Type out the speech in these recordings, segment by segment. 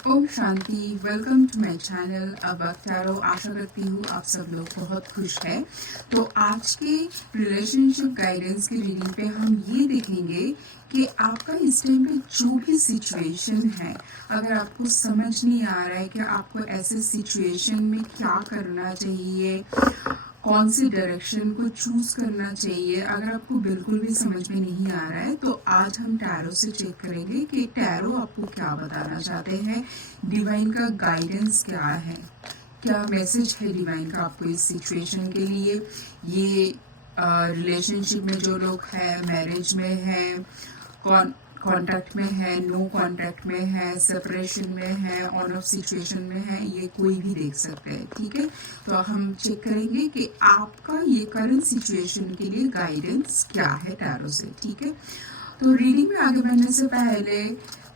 ओम शांति। Welcome to my channel. अब प्यारो, आशा करती हूँ आप सब लोग बहुत खुश हैं। तो आज के रिलेशनशिप गाइडेंस के रीडिंग पे हम ये देखेंगे कि आपका इस टाइम पे जो भी सिचुएशन है, अगर आपको समझ नहीं आ रहा है कि आपको ऐसे सिचुएशन में क्या करना चाहिए, कौन सी डायरेक्शन को चूज करना चाहिए, अगर आपको बिल्कुल भी समझ में नहीं आ रहा है तो आज हम टैरो से चेक करेंगे कि टैरो आपको क्या बताना चाहते हैं, डिवाइन का गाइडेंस क्या है, क्या मैसेज है डिवाइन का आपको इस सिचुएशन के लिए। ये रिलेशनशिप में जो लोग हैं, मैरिज में हैं, कॉन्टैक्ट में है, नो कॉन्टैक्ट में है, सेपरेशन में है, ऑन ऑफ सिचुएशन में है, ये कोई भी देख सकते हैं। ठीक है, तो हम चेक करेंगे कि आपका ये करंट सिचुएशन के लिए गाइडेंस क्या है टैरो से। ठीक है, तो रीडिंग में आगे बढ़ने से पहले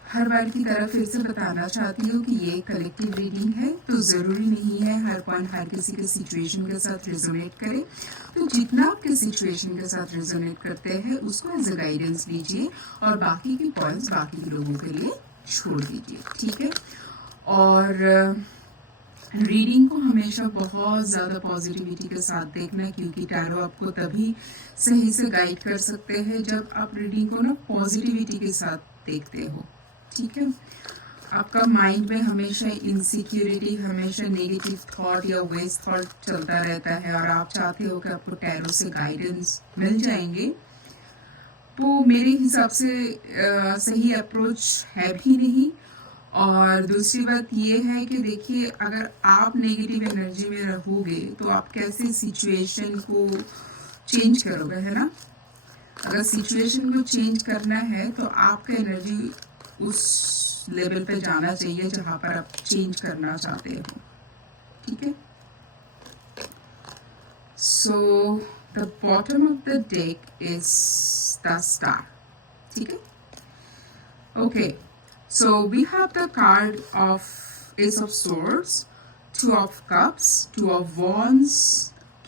हर बार की तरह फिर से बताना चाहती हूँ कि ये कलेक्टिव रीडिंग है, तो ज़रूरी नहीं है हर पॉइंट हर किसी के सिचुएशन के साथ रिजोनेट करे। तो जितना आपके सिचुएशन के साथ रिजोनेट करते हैं उसको एज अ गाइडेंस लीजिए और बाकी के पॉइंट्स बाकी के लोगों के लिए छोड़ दीजिए। ठीक है, और रीडिंग को हमेशा बहुत ज़्यादा पॉजिटिविटी के साथ देखना, क्योंकि टैरो आपको तभी सही से गाइड कर सकते हैं जब आप रीडिंग को ना पॉजिटिविटी के साथ देखते हो। ठीक है, आपका माइंड में हमेशा इनसिक्योरिटी, हमेशा नेगेटिव थॉट या वेस्ट थॉट चलता रहता है और आप चाहते हो कि आपको टैरो से गाइडेंस मिल जाएंगे, तो मेरे हिसाब से सही अप्रोच है भी नहीं। और दूसरी बात ये है कि देखिए, अगर आप नेगेटिव एनर्जी में रहोगे तो आप कैसे सिचुएशन को चेंज करोगे, है ना। अगर सिचुएशन को चेंज करना है तो आपका एनर्जी उस लेवल पे जाना चाहिए जहां पर आप चेंज करना चाहते हो। ठीक है, so the bottom of the deck is the star. ठीक है, okay, so we have the card of Ace of Swords, Two of Cups, Two of Wands,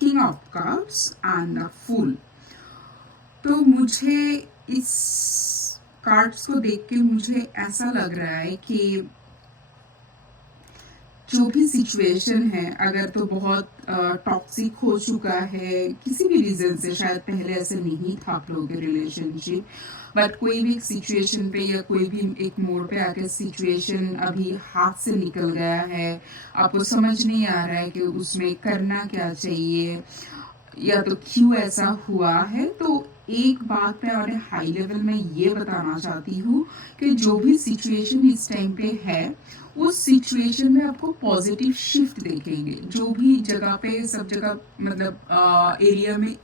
King of Cups and the Fool। तो मुझे इस cards को देख के मुझे ऐसा लग रहा है कि जो भी सिचुएशन है, अगर तो बहुत टॉक्सिक हो चुका है किसी भी रीजन से, शायद पहले ऐसे नहीं था आप लोगों के रिलेशनशिप, बट कोई भी सिचुएशन पे या कोई भी एक मोड़ पे आके सिचुएशन अभी हाथ से निकल गया है, आपको समझ नहीं आ रहा है कि उसमें करना क्या चाहिए या तो क्यों ऐसा हुआ है, तो एक बात मैं और हाई लेवल में ये बताना चाहती हूँ कि जो भी सिचुएशन इस टाइम पे है, उस सिचुएशन में आपको पॉजिटिव शिफ्ट देखेंगे। जो भी जगह पे, सब जगह मतलब एरिया में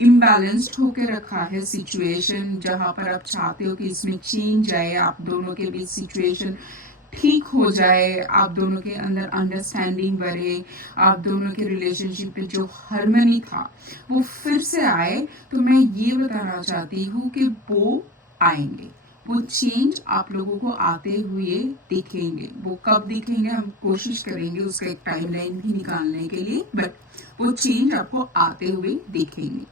इम्बैलेंस्ड होके रखा है सिचुएशन, जहां पर आप चाहते हो कि इसमें चेंज आए, आप दोनों के बीच सिचुएशन ठीक हो जाए, आप दोनों के अंदर अंडरस्टैंडिंग बढ़े, आप दोनों के रिलेशनशिप में जो हार्मनी था वो फिर से आए, तो मैं ये बताना चाहती हूँ कि वो आएंगे, वो चेंज आप लोगों को आते हुए दिखेंगे। वो कब दिखेंगे हम कोशिश करेंगे उसका एक टाइमलाइन भी निकालने के लिए, बट वो चेंज आपको आते हुए दिखेंगे।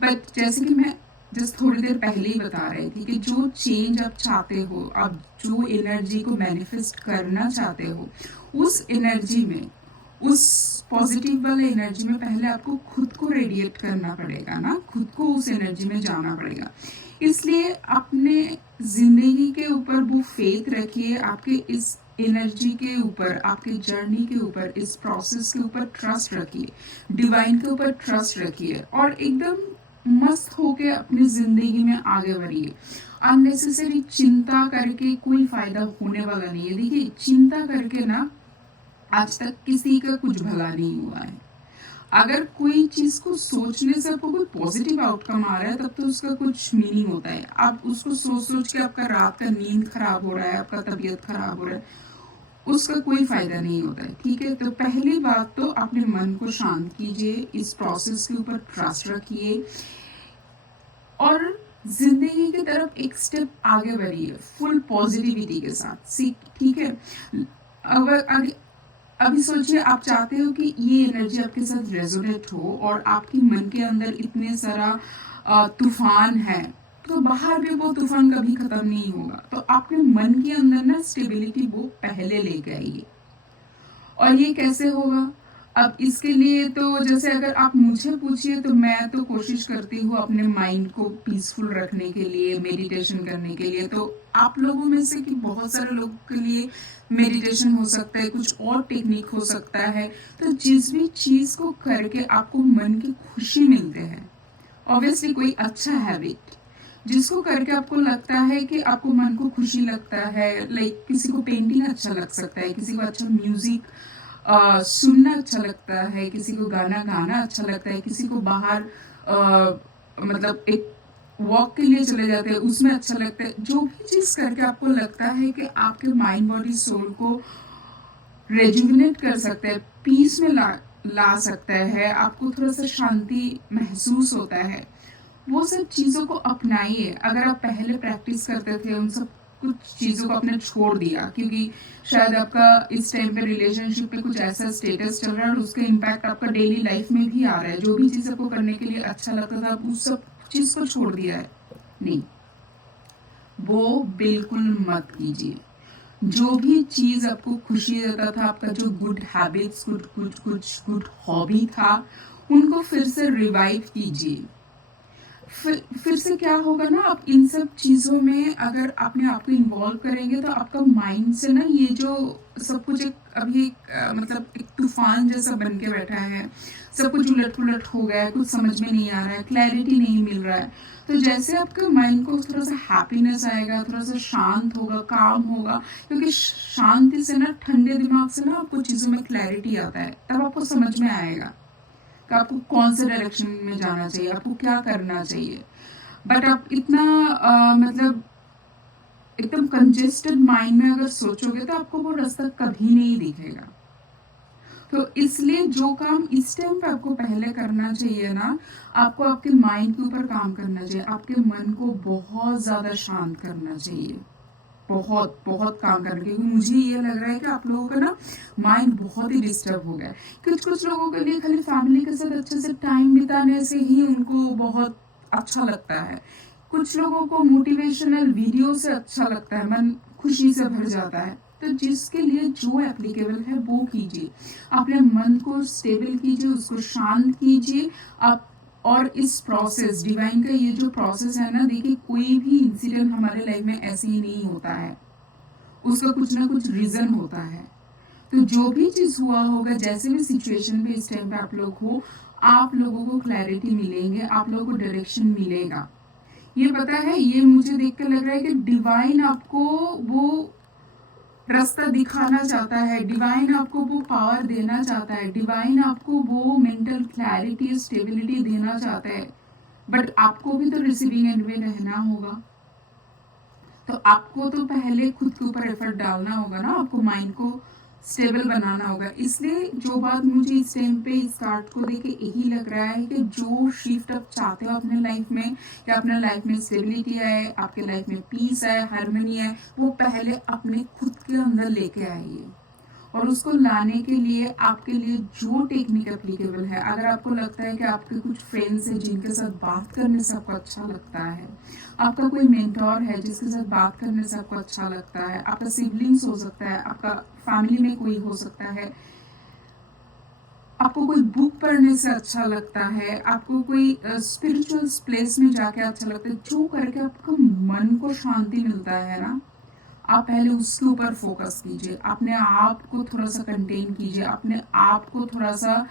बट जैसे कि मैं जस्ट थोड़ी देर पहले ही बता रही थी कि जो चेंज आप चाहते हो, आप जो एनर्जी को मैनिफेस्ट करना चाहते हो, उस एनर्जी में, उस पॉजिटिव वाले एनर्जी में पहले आपको खुद को रेडिएट करना पड़ेगा ना, खुद को उस एनर्जी में जाना पड़ेगा। इसलिए अपने जिंदगी के ऊपर वो फेथ रखिए, आपके इस एनर्जी के ऊपर, आपके जर्नी के ऊपर, इस प्रोसेस के ऊपर ट्रस्ट रखिए, डिवाइन के ऊपर ट्रस्ट रखिए और एकदम मस्त होके अपनी जिंदगी में आगे बढ़िए। अननेसेसरी चिंता करके कोई फायदा होने वाला नहीं है। देखिए, चिंता करके ना आज तक किसी का कुछ भला नहीं हुआ है। अगर कोई चीज को सोचने से आपको कोई पॉजिटिव आउटकम आ रहा है, तब तो उसका कुछ मीनिंग होता है। आप उसको सोच सोच के आपका रात का नींद खराब हो रहा है, आपका तबीयत खराब हो रहा है, उसका कोई फायदा नहीं होता है। ठीक है, तो पहली बात तो अपने मन को शांत कीजिए, इस प्रोसेस के ऊपर ट्रस्ट रखिए और जिंदगी की तरफ एक स्टेप आगे बढ़िए फुल पॉजिटिविटी के साथ। ठीक है, अगर अभी सोचिए, आप चाहते हो कि ये एनर्जी आपके साथ रेजोनेट हो और आपके मन के अंदर इतने सारा तूफान है, तो बाहर भी वो तूफान कभी खत्म नहीं होगा। तो आपके मन के अंदर ना स्टेबिलिटी वो पहले लेके आइए। और ये कैसे होगा? अब इसके लिए तो जैसे अगर आप मुझे पूछिए तो मैं तो कोशिश करती हूँ अपने माइंड को पीसफुल रखने के लिए, मेडिटेशन करने के लिए। तो आप लोगों में से कि बहुत सारे लोगों के लिए मेडिटेशन हो सकता है, कुछ और टेक्निक हो सकता है। तो जिस भी चीज़ को करके आपको मन की खुशी मिलते हैं, ऑब्वियसली कोई अच्छा हैबिट जिसको करके आपको लगता है कि आपको मन को खुशी लगता है, लाइक किसी को पेंटिंग अच्छा लग सकता है, किसी को अच्छा म्यूजिक सुनना अच्छा लगता है, किसी को गाना गाना अच्छा लगता है, किसी को बाहर मतलब एक वॉक के लिए चले जाते हैं उसमें अच्छा लगता है। जो भी चीज करके आपको लगता है कि आपके माइंड बॉडी सोल को रेजुविनेट कर सकता है, पीस में ला सकता है, आपको थोड़ा सा शांति महसूस होता है, वो सब चीज़ों को अपनाइए। अगर आप पहले प्रैक्टिस करते थे, उन सब कुछ चीज़ों को आपने छोड़ दिया क्योंकि शायद आपका इस टाइम पे रिलेशनशिप में कुछ ऐसा स्टेटस चल रहा है और उसका इम्पैक्ट आपका डेली लाइफ में भी आ रहा है। जो भी चीज़ आपको करने के लिए अच्छा लगता था, आप उस सब चीज़ को छोड़ दिया है। नहीं, वो बिल्कुल मत कीजिए। जो भी चीज़ आपको खुशी देता था, आपका जो गुड हैबिट्स, गुड हॉबी था, उनको फिर से रिवाइव कीजिए। फिर से क्या होगा ना, आप इन सब चीज़ों में अगर अपने आप को इन्वॉल्व करेंगे तो आपका माइंड से ना ये जो सब कुछ एक अभी मतलब एक तूफान जैसा बन के बैठा है, सब कुछ उलट पुलट हो गया है, कुछ समझ में नहीं आ रहा है, क्लैरिटी नहीं मिल रहा है। तो जैसे आपके माइंड को थोड़ा सा हैप्पीनेस आएगा, थोड़ा सा शांत होगा, काम होगा, क्योंकि शांति से ना, ठंडे दिमाग से ना आपको चीज़ों में क्लैरिटी आता है, तब आपको समझ में आएगा कि आपको कौन से डायरेक्शन में जाना चाहिए, आपको क्या करना चाहिए। बट आप इतना मतलब एकदम कंजेस्टेड माइंड में अगर सोचोगे तो आपको वो रास्ता कभी नहीं दिखेगा। तो इसलिए जो काम इस टाइम पे आपको पहले करना चाहिए ना, आपको आपके माइंड के ऊपर काम करना चाहिए, आपके मन को बहुत ज़्यादा शांत करना चाहिए, बहुत बहुत काम करना। क्योंकि मुझे ये लग रहा है कि आप लोगों का ना माइंड बहुत ही डिस्टर्ब हो गया है। कुछ लोगों के लिए खाली फैमिली के साथ अच्छे से टाइम बिताने से ही उनको बहुत अच्छा लगता है, कुछ लोगों को मोटिवेशनल वीडियो से अच्छा लगता है, मन खुशी से भर जाता है। तो जिसके लिए जो एप्लीकेबल है वो कीजिए, अपने मन को स्टेबल कीजिए, उसको शांत कीजिए आप। और इस प्रोसेस, डिवाइन का ये जो प्रोसेस है ना, देखिए कोई भी इंसिडेंट हमारे लाइफ में ऐसे ही नहीं होता है, उसका कुछ ना कुछ रीजन होता है। तो जो भी चीज हुआ होगा, जैसे भी सिचुएशन में इस टाइम पे आप लोग हो, आप लोगों को क्लैरिटी मिलेंगे, आप लोगों को डायरेक्शन मिलेगा। ये पता है, ये मुझे देख कर लग रहा है कि डिवाइन आपको वो रास्ता दिखाना चाहता है, डिवाइन आपको वो पावर देना चाहता है, डिवाइन आपको वो मेंटल क्लैरिटी, स्टेबिलिटी देना चाहता है। बट आपको भी तो रिसीविंग एंड में रहना होगा, तो आपको तो पहले खुद के ऊपर एफर्ट डालना होगा ना, आपको माइंड को स्टेबल बनाना होगा। इसलिए जो बात मुझे इस टाइम पे इस कार्ड को देख के यही लग रहा है कि जो शिफ्ट आप चाहते हो अपने लाइफ में, कि अपने लाइफ में स्टेबिलिटी आए, आपके लाइफ में पीस आए, हार्मनी आए, वो पहले अपने खुद के अंदर लेके आइए। और उसको लाने के लिए आपके लिए जो टेक्निक एप्लीकेबल है, अगर आपको लगता है कि आपके कुछ फ्रेंड्स हैं जिनके साथ बात करने से आपको अच्छा लगता है, आपका कोई मेंटोर है जिसके साथ बात करने से आपको अच्छा लगता है, आपका सिबलिंग्स हो सकता है, आपका फैमिली में कोई हो सकता है, आपको कोई बुक पढ़ने से अच्छा लगता है, आपको कोई स्पिरिचुअल प्लेस में जाके अच्छा लगता है, जो करके आपका मन को शांति मिलता है ना, आप पहले उसके ऊपर फोकस कीजिए, अपने आप को थोड़ा सा कंटेन कीजिए, अपने आप को थोड़ा सा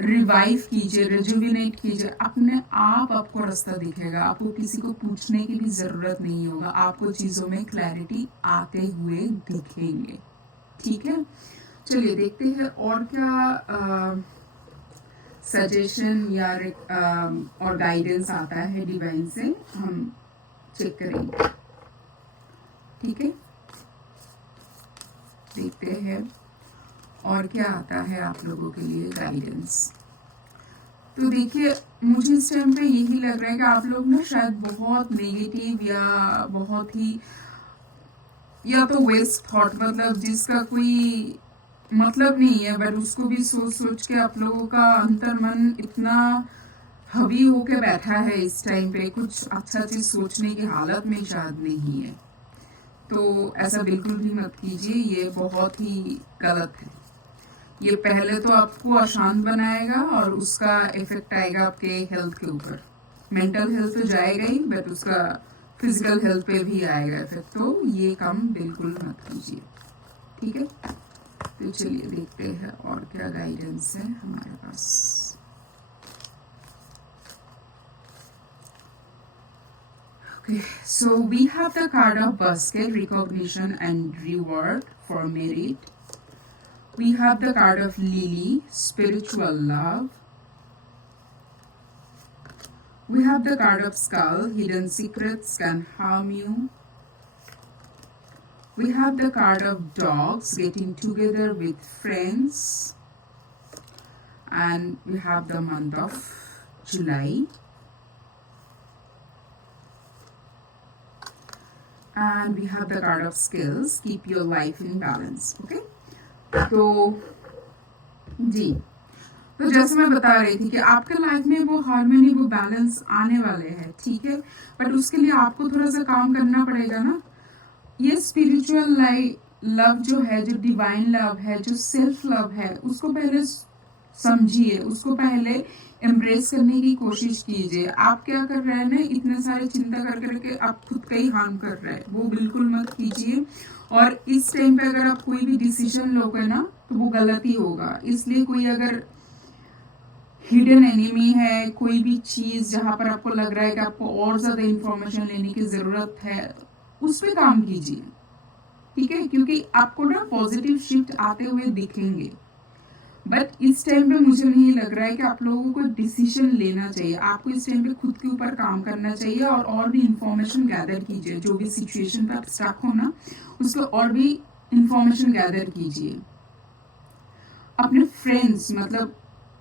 रिवाइव कीजिए, रिजुविनेट कीजिए। अपने आप आपको रास्ता दिखेगा, आपको किसी को पूछने की भी जरूरत नहीं होगा, आपको चीजों में क्लैरिटी आते हुए दिखेंगे। ठीक है, चलिए देखते हैं और क्या सजेशन या और गाइडेंस आता है डिवाइन से, हम चेक करेंगे। ठीक है, देखते हैं और क्या आता है आप लोगों के लिए गाइडेंस। तो देखिए, मुझे इस टाइम पे यही लग रहा है कि आप लोग ना शायद बहुत नेगेटिव या बहुत ही, या तो वेस्ट थॉट, मतलब जिसका कोई मतलब नहीं है, बट उसको भी सोच सोच के आप लोगों का अंतर मन इतना हवी होके बैठा है इस टाइम पे, कुछ अच्छा चीज सोचने की हालत में शायद नहीं है, तो ऐसा बिल्कुल भी मत कीजिए, ये बहुत ही गलत है। ये पहले तो आपको अशांत बनाएगा और उसका इफेक्ट आएगा आपके हेल्थ के ऊपर। मेंटल हेल्थ तो जाएगा ही, बट उसका फिजिकल हेल्थ पे भी आएगा इफेक्ट, तो ये काम बिल्कुल मत कीजिए, ठीक है। तो चलिए देखते हैं और क्या गाइडेंस है हमारे पास। Okay, so we have the card of basket, recognition and reward for merit. We have the card of lily, spiritual love. We have the card of skull, hidden secrets can harm you. We have the card of dogs, getting together with friends. And we have the month of July. And we have the card of skills, keep your life in balance. Okay, तो जी, तो जैसे मैं बता रही थी कि आपके life में वो हार्मनी, वो बैलेंस आने वाले हैं, ठीक है। बट उसके लिए आपको थोड़ा सा काम करना पड़ेगा ना। ये स्पिरिचुअल लव जो है, जो डिवाइन लव है, जो सेल्फ लव है, उसको पहले समझिए, उसको पहले एम्ब्रेस करने की कोशिश कीजिए। आप क्या कर रहे हैं ना, इतने सारे चिंता कर करके आप खुद का ही हार्म कर रहे हैं, वो बिल्कुल मत कीजिए। और इस टाइम पे अगर आप कोई भी डिसीजन लोगे ना, तो वो गलत ही होगा। इसलिए कोई अगर हिडन एनिमी है, कोई भी चीज जहां पर आपको लग रहा है कि आपको और ज्यादा इंफॉर्मेशन लेने की जरूरत है, उस पर काम कीजिए, ठीक है। क्योंकि आपको ना पॉजिटिव शिफ्ट आते हुए दिखेंगे। बट इस टाइम पे मुझे नहीं लग रहा है कि आप लोगों को डिसीजन लेना चाहिए। आपको इस टाइम पे खुद के ऊपर काम करना चाहिए और भी इंफॉर्मेशन गैदर कीजिए। जो भी सिचुएशन पे आप स्टक हो ना, उसको और भी इंफॉर्मेशन गैदर कीजिए। अपने फ्रेंड्स मतलब,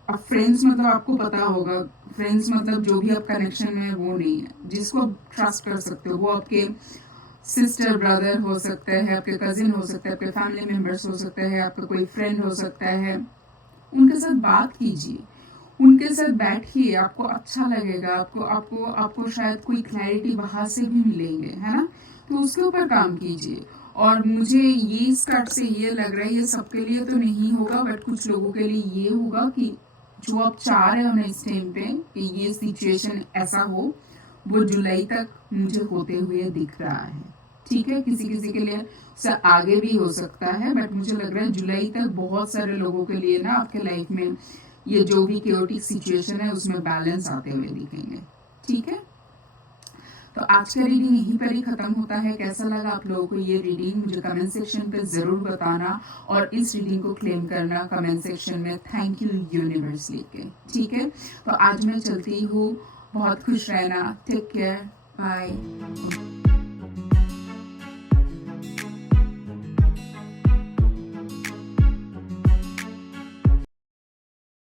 अब फ्रेंड्स मतलब आपको पता होगा, फ्रेंड्स मतलब जो भी आप कनेक्शन में है वो नहीं है, जिसको आप ट्रस्ट कर सकते हो। वो आपके सिस्टर ब्रदर हो सकते हैं, आपके कजिन हो सकते हैं, आपके फैमिली मेंबर्स हो सकते हैं, आपका कोई फ्रेंड हो सकता है। उनके साथ बात कीजिए, उनके साथ बैठिए, आपको अच्छा लगेगा। आपको आपको आपको शायद कोई क्लैरिटी वहां से भी मिलेंगे, है ना। तो उसके ऊपर काम कीजिए। और मुझे ये इस कार्ड से ये लग रहा है, ये सबके लिए तो नहीं होगा, बट कुछ लोगों के लिए ये होगा कि जो आप चाह रहे हो ना इस टाइम पे कि ये सिचुएशन ऐसा हो, वो जुलाई तक मुझे होते हुए दिख रहा है, ठीक है। किसी किसी के लिए आगे भी हो सकता है, बट मुझे लग रहा है जुलाई तक बहुत सारे लोगों के लिए ना आपके लाइफ में ये जो भी क्योटिक सिचुएशन है उसमें बैलेंस आते हुए दिखेंगे, ठीक है। तो आज का रीडिंग यहीं पर ही खत्म होता है। कैसा लगा आप लोगों को ये रीडिंग, मुझे कमेंट सेक्शन पे जरूर बताना, और इस रीडिंग को क्लेम करना कमेंट सेक्शन में थैंक यू यूनिवर्स लिख के, ठीक है। तो आज मैं चलती हूँ, बहुत खुश रहना, टेक केयर, बाय।